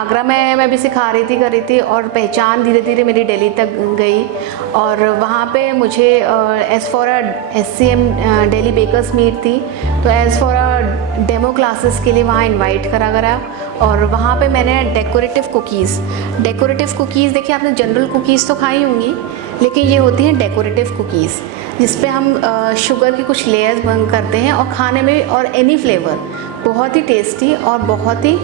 आगरा में मैं भी सिखा रही थी, कर रही थी, और पहचान धीरे धीरे मेरी दिल्ली तक गई। और वहाँ पे मुझे as for SCM Delhi bakers meet थी, तो एज़ फॉर डेमो क्लासेस के लिए वहाँ इनवाइट करा गया। और वहाँ पे मैंने डेकोरेटिव कुकीज़ देखिए, आपने जनरल कुकीज़ तो खाई होंगी, लेकिन ये होती हैं डेकोरेटिव कुकीज़, जिस पे हम शुगर की कुछ लेयर्स बर्न करते हैं, और खाने में और एनी फ्लेवर बहुत ही टेस्टी और बहुत ही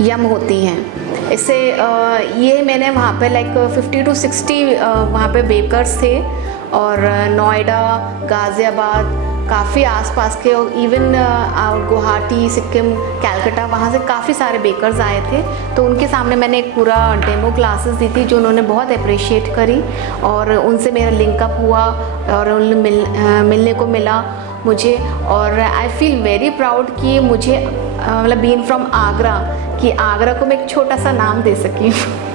यम होती हैं। इससे ये मैंने वहाँ पे लाइक 50 to 60 वहाँ पे बेकर्स थे, और नोएडा, गाज़ियाबाद, काफ़ी आसपास के, और इवन गुवाहाटी, सिक्किम, कलकत्ता, वहाँ से काफ़ी सारे बेकर्स आए थे। तो उनके सामने मैंने एक पूरा डेमो क्लासेस दी थी, जो उन्होंने बहुत अप्रिशिएट करी, और उनसे मेरा लिंकअप हुआ, और उन्हें मिलने को मिला मुझे। और आई फील वेरी प्राउड कि मुझे मतलब बीइंग फ्रॉम आगरा, कि आगरा को मैं एक छोटा सा नाम दे सकी हूँ।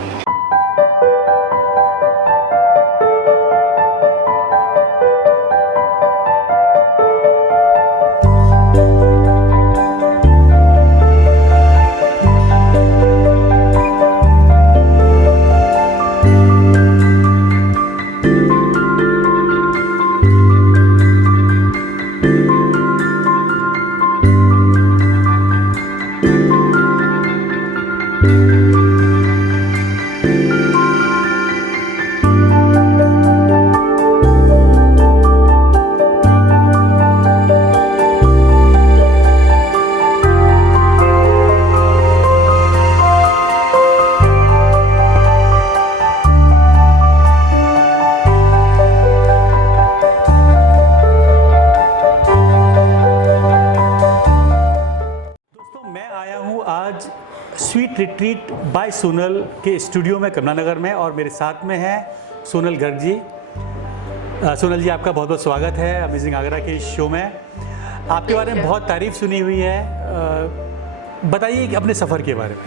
स्वीट रिट्रीट बाय सोनल के स्टूडियो में कमला में, और मेरे साथ में है सोनल गर्ग जी। सोनल जी, आपका बहुत बहुत स्वागत है अमेजिंग आगरा के इस शो में। आपके बारे में बहुत तारीफ सुनी हुई है, बताइए अपने सफ़र के बारे में।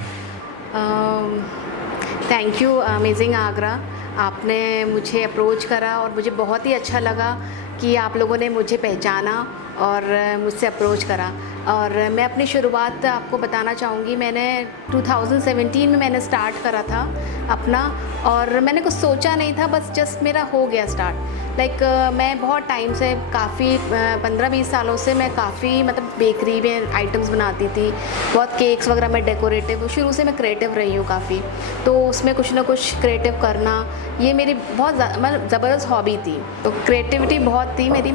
थैंक यू अमेजिंग आगरा, आपने मुझे अप्रोच करा, और मुझे बहुत ही अच्छा लगा कि आप लोगों ने मुझे पहचाना और मुझसे अप्रोच करा। और मैं अपनी शुरुआत आपको बताना चाहूँगी, मैंने 2017 में मैंने स्टार्ट करा था अपना, और मैंने कुछ सोचा नहीं था, बस जस्ट मेरा हो गया स्टार्ट। लाइक मैं बहुत टाइम से, काफ़ी 15-20 सालों से मैं काफ़ी मतलब बेकरी में आइटम्स बनाती थी, बहुत केक्स वगैरह में डेकोरेटिव, शुरू से मैं क्रिएटिव रही हूँ काफ़ी, तो उसमें कुछ ना कुछ क्रिएटिव करना ये मेरी बहुत मतलब ज़बरदस्त हॉबी थी। तो क्रिएटिविटी बहुत थी मेरी,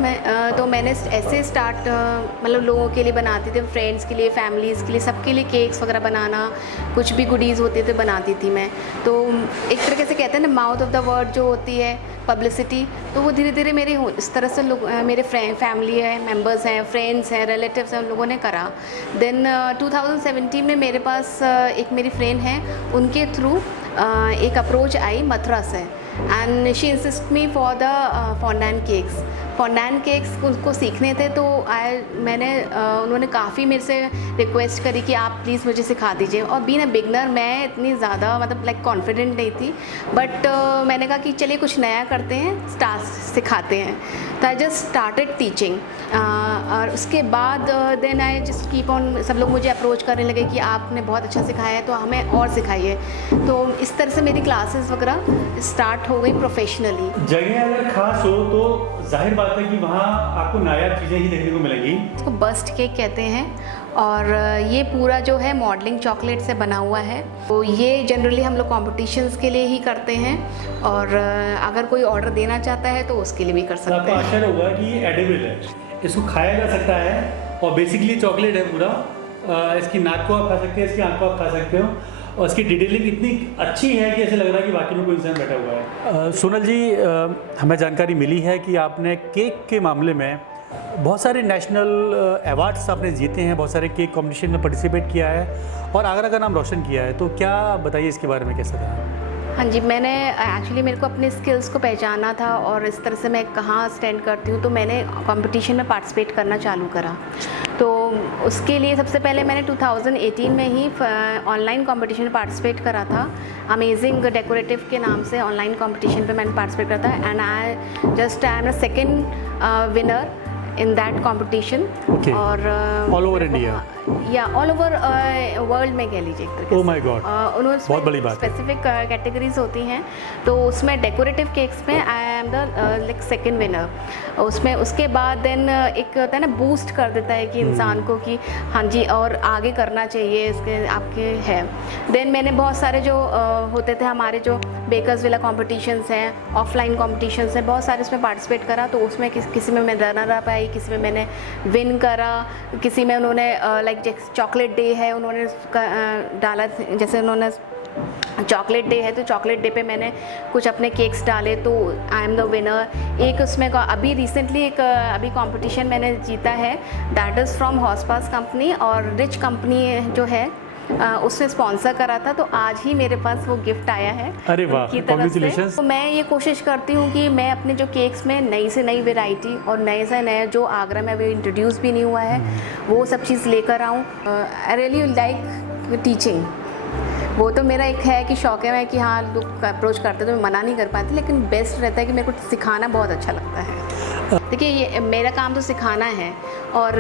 तो मैंने ऐसे स्टार्ट मतलब लोगों के लिए बनाती थी, फ्रेंड्स के लिए, फैमिलीज़ के लिए, सबके लिए केक्स वगैरह बनाना, कुछ भी गुडीज़ होते थे बनाती थी मैं। तो एक तरीके से कहते हैं ना, माउथ ऑफ द वर्ड जो होती है, पब्लिसिटी, तो वो धीरे धीरे मेरी इस तरह से लोग, मेरे फैमिली है, मेंबर्स हैं, फ्रेंड्स हैं, रिलेटिव्स हैं, उन लोगों ने करा। देन 2017 में मेरे पास एक मेरी फ्रेंड है, उनके थ्रू एक अप्रोच आई मथुरा से, and she insist me for the fondant cakes उनको सीखने थे। तो उन्होंने काफ़ी मेरे से रिक्वेस्ट करी कि आप प्लीज़ मुझे सिखा दीजिए। और बीइंग अ बिगनर, मैं इतनी ज़्यादा मतलब लाइक कॉन्फिडेंट नहीं थी, बट मैंने कहा कि चलिए कुछ नया करते हैं, सिखाते हैं। तो आई जस्ट स्टार्टेड टीचिंग, और उसके बाद then I just keep on, सब लोग मुझे अप्रोच करने लगे कि आपने बहुत अच्छा सिखाया है, तो हमें और सिखाइए। तो इस तरह से मेरी क्लासेस वगैरह स्टार्ट हो गई प्रोफेशनली। जगह अगर खास हो तो जाहिर बात है कि वहाँ आपको नायाब चीज़ें ही देखने को मिलेंगी। इसको बस्ट केक कहते हैं, और ये पूरा जो है मॉडलिंग चॉकलेट से बना हुआ है। तो ये जनरली हम लोग कॉम्पिटिशन्स के लिए ही करते हैं, और अगर कोई ऑर्डर देना चाहता है तो उसके लिए भी कर सकते हैं। आपको आश्चर्य होगा कि ये एडिबल है, इसको खाया जा सकता है, और बेसिकली चॉकलेट है पूरा। इसकी नाक को आप खा सकते हैं, इसकी आँख को आप खा सकते हो, और इसकी डिटेलिंग इतनी अच्छी है कि ऐसे लग रहा है कि वाकई में कोई इंसान बैठा हुआ है। सोनल जी, हमें जानकारी मिली है कि आपने केक के मामले में बहुत सारे नेशनल अवार्ड्स आपने जीते हैं, बहुत सारे केक कंपटीशन में पार्टिसिपेट किया है, और आगरा का नाम रोशन किया है। तो क्या बताइए इसके बारे में, कैसा था? हाँ जी, मैंने एक्चुअली मेरे को अपने स्किल्स को पहचाना था, और इस तरह से मैं कहाँ स्टैंड करती हूँ, तो मैंने कंपटीशन में पार्टिसिपेट करना चालू करा। तो उसके लिए सबसे पहले मैंने 2018 में ही ऑनलाइन कंपटीशन में पार्टिसिपेट करा था। अमेजिंग डेकोरेटिव के नाम से ऑनलाइन कंपटीशन पे मैंने पार्टिसिपेट करा था, and I am the second winner in that competition. Okay. और All over India? या ऑल ओवर वर्ल्ड में कह लीजिए एक तरीके Oh से। my God. उन्होंने बहुत बड़ी बात है। स्पेसिफिक कैटेगरीज होती हैं, तो उसमें डेकोरेटिव केक्स में I am the like second winner. उसमें उसके बाद देन एक होता है ना, बूस्ट कर देता है कि इंसान को कि हाँ जी और आगे करना चाहिए इसके आपके है। देन मैंने बहुत सारे जो होते थे हमारे जो बेकर्स विला कॉम्पिटिशन्स हैं, ऑफलाइन कॉम्पिटिशन्स हैं, बहुत सारे उसमें पार्टिसिपेट करा। तो उसमें किसी में मैं रनर अप आई, किसी में मैंने विन करा, किसी में उन्होंने लाइक चॉकलेट डे है उन्होंने उसका डाला, जैसे उन्होंने चॉकलेट डे है तो चॉकलेट डे पे मैंने कुछ अपने केक्स डाले तो आई एम द विनर। एक उसमें अभी रिसेंटली एक अभी कंपटीशन मैंने जीता है, दैट इज़ फ्रॉम हॉसपास कंपनी, और रिच कंपनी जो है उसने स्पॉन्सर करा था। तो आज ही मेरे पास वो गिफ्ट आया है अरे वाह, उनकी तरफ से। congratulations। तो मैं ये कोशिश करती हूँ कि मैं अपने जो केक्स में नई से नई वेराइटी और नए से नए जो आगरा में अभी इंट्रोड्यूस भी नहीं हुआ है वो सब चीज़ लेकर आऊँ। I really like teaching. वो तो मेरा एक है कि शौक है मैं कि हाँ लोग अप्रोच करते तो मैं मना नहीं कर पाती, लेकिन बेस्ट रहता है कि मेरे को सिखाना बहुत अच्छा लगता है। देखिए ये मेरा काम तो सिखाना है, और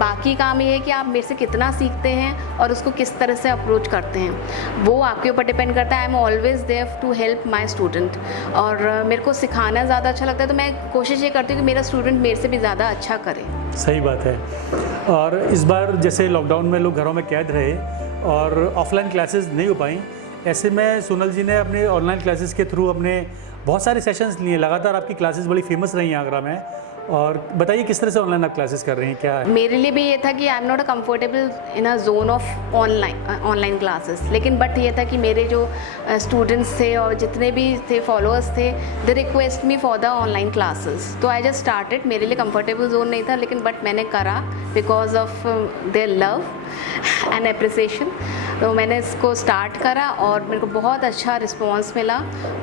बाकी काम ये है कि आप मेरे से कितना सीखते हैं और उसको किस तरह से अप्रोच करते हैं, वो आपके ऊपर डिपेंड करता है। I am always there to help my student, और मेरे को सिखाना ज़्यादा अच्छा लगता है, तो मैं कोशिश ये करती हूँ कि मेरा स्टूडेंट मेरे से भी ज़्यादा अच्छा करे। सही बात है। और इस बार जैसे लॉकडाउन में लोग घरों में कैद रहे और ऑफलाइन क्लासेस नहीं हो पाई, ऐसे में सोनल जी ने अपने ऑनलाइन क्लासेस के थ्रू अपने बहुत सारे सेशंस लिए। लगातार आपकी क्लासेस बड़ी फेमस रही हैं आगरा में, और बताइए किस तरह से ऑनलाइन आप क्लासेस कर रही हैं, क्या है? मेरे लिए भी ये था कि I am not a comfortable in a zone of online classes, लेकिन बट ये था कि मेरे जो स्टूडेंट्स थे और जितने भी थे फॉलोअर्स थे, they request me for the online classes. तो आई जस्ट स्टार्टेड। मेरे लिए कंफर्टेबल जोन नहीं था, लेकिन बट मैंने करा because of their love and appreciation. तो मैंने इसको स्टार्ट करा और मेरे को बहुत अच्छा रिस्पॉन्स मिला,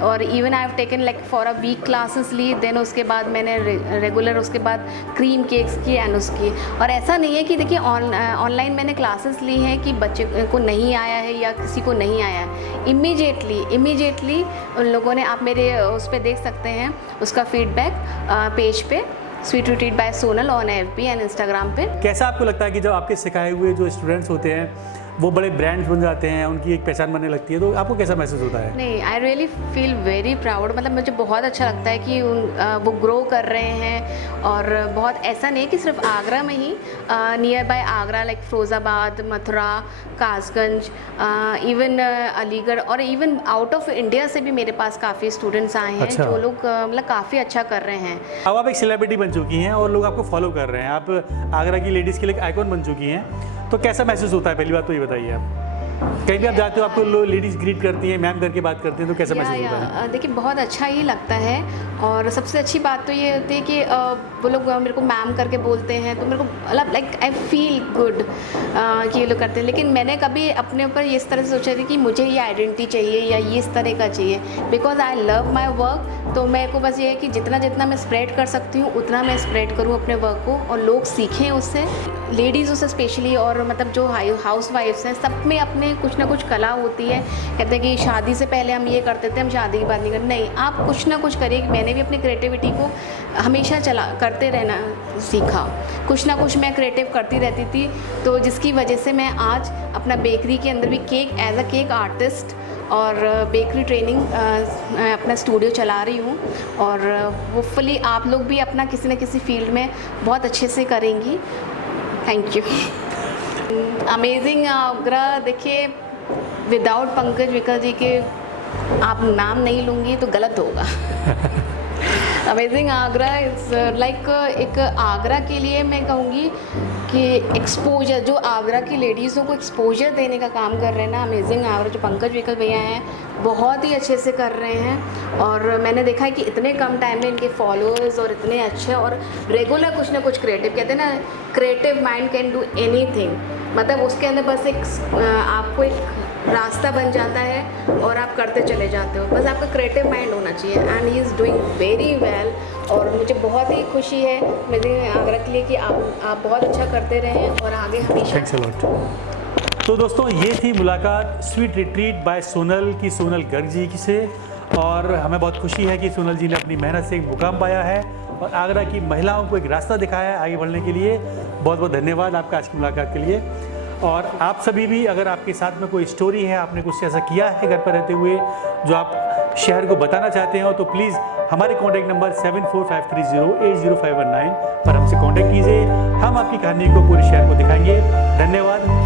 और even I have taken like for a week classes ली। देन उसके बाद मैंने रेगुलर उसके बाद क्रीम केक्स की एंड उसकी। और ऐसा नहीं है कि देखिए ऑनलाइन मैंने क्लासेस ली हैं कि बच्चे को नहीं आया है या किसी को नहीं आया है, इमीडिएटली उन लोगों ने, आप मेरे उस पर देख सकते हैं उसका फीडबैक पेज पे, sweet retreat by Sonal on FB and Instagram पे। कैसा आपको लगता है कि जब आपके सिखाए हुए जो स्टूडेंट्स होते हैं वो बड़े ब्रांड्स बन जाते हैं, उनकी एक पहचान बनने लगती है, तो आपको कैसा महसूस होता है? नहीं, I really feel very proud. मतलब मुझे बहुत अच्छा लगता है कि वो ग्रो कर रहे हैं, और बहुत ऐसा नहीं है कि सिर्फ आगरा में ही, near by Agra like Firozabad, Mathura, Kasganj, even Aligarh, और इवन आउट ऑफ इंडिया से भी मेरे पास काफ़ी स्टूडेंट्स आए हैं। अच्छा। जो लोग मतलब काफ़ी अच्छा कर रहे हैं। अब आप एक सेलिब्रिटी बन चुकी हैं और लोग आपको फॉलो कर रहे हैं, आप आगरा की लेडीज़ के लिए एक आइकॉन बन चुकी हैं, तो कैसा महसूस होता है? पहली बात तो ये बताइए आप। कहीं भी आप जाते हो आपको लोग लेडीज़ ग्रीट करती हैं, मैम करके बात करती हैं, तो कैसा महसूस होता है? देखिए बहुत अच्छा ही लगता है, और सबसे अच्छी बात तो ये होती है कि वो लोग मेरे को मैम करके बोलते हैं, तो मेरे को मतलब लाइक आई फील गुड कि ये लोग करते हैं। लेकिन मैंने कभी अपने ऊपर इस तरह से सोचा थी कि मुझे ये आइडेंटिटी चाहिए या ये इस तरह का चाहिए, because I love my work. तो मेरे को बस ये है कि जितना मैं स्प्रेड कर सकती हूँ उतना मैं स्प्रेड करूँ अपने वर्क को, और लोग सीखें उससे, लेडीज़ उससे स्पेशली, और मतलब जो हाउस वाइफ्स हैं, सब में अपने कुछ ना कुछ कला होती है। कहते हैं कि शादी से पहले हम ये करते थे, हम शादी के बाद नहीं करते। नहीं, आप कुछ ना कुछ करिए। मैंने भी अपनी क्रिएटिविटी को हमेशा करते रहना सीखा। कुछ ना कुछ मैं क्रिएटिव करती रहती थी, तो जिसकी वजह से मैं आज अपना बेकरी के अंदर भी cake as a cake artist और बेकरी ट्रेनिंग अपना स्टूडियो चला रही हूँ, और होपफुली आप लोग भी अपना किसी न किसी फील्ड में बहुत अच्छे से करेंगी। Thank you. अमेजिंग आगरा, देखिए विदाउट पंकज विकल जी के आप नाम नहीं लूँगी तो गलत होगा। अमेजिंग आगरा इज़ लाइक एक आगरा के लिए मैं कहूँगी कि एक्सपोजर, जो आगरा की लेडीज़ों को एक्सपोजर देने का काम कर रहे हैं ना, अमेजिंग आगरा जो पंकज विकल भैया हैं बहुत ही अच्छे से कर रहे हैं। और मैंने देखा है कि इतने कम टाइम में इनके फॉलोअर्स और इतने अच्छे, और रेगुलर कुछ ना कुछ क्रिएटिव, कहते हैं ना creative mind can do anything. मतलब उसके अंदर बस एक आपको एक रास्ता बन जाता है और आप करते चले जाते हो, बस आपका क्रिएटिव माइंड होना चाहिए। And he is doing very well, और मुझे बहुत ही खुशी है मेरे आगरा के लिए कि आप बहुत अच्छा करते रहें और आगे हमेशा। Thanks a lot. तो दोस्तों ये थी मुलाकात स्वीट रिट्रीट बाय सोनल की, सोनल गर्ग जी से, और हमें बहुत खुशी है कि सोनल जी ने अपनी मेहनत से एक मुकाम पाया है और आगरा की महिलाओं को एक रास्ता दिखाया है आगे बढ़ने के लिए। बहुत बहुत धन्यवाद आपका आज की मुलाकात के लिए। और आप सभी भी, अगर आपके साथ में कोई स्टोरी है, आपने कुछ ऐसा किया है घर पर रहते हुए जो आप शहर को बताना चाहते हो, तो प्लीज़ हमारे कॉन्टैक्ट नंबर 7453080519 पर हमसे कॉन्टैक्ट कीजिए। हम आपकी कहानी को पूरे शहर को दिखाएंगे। धन्यवाद।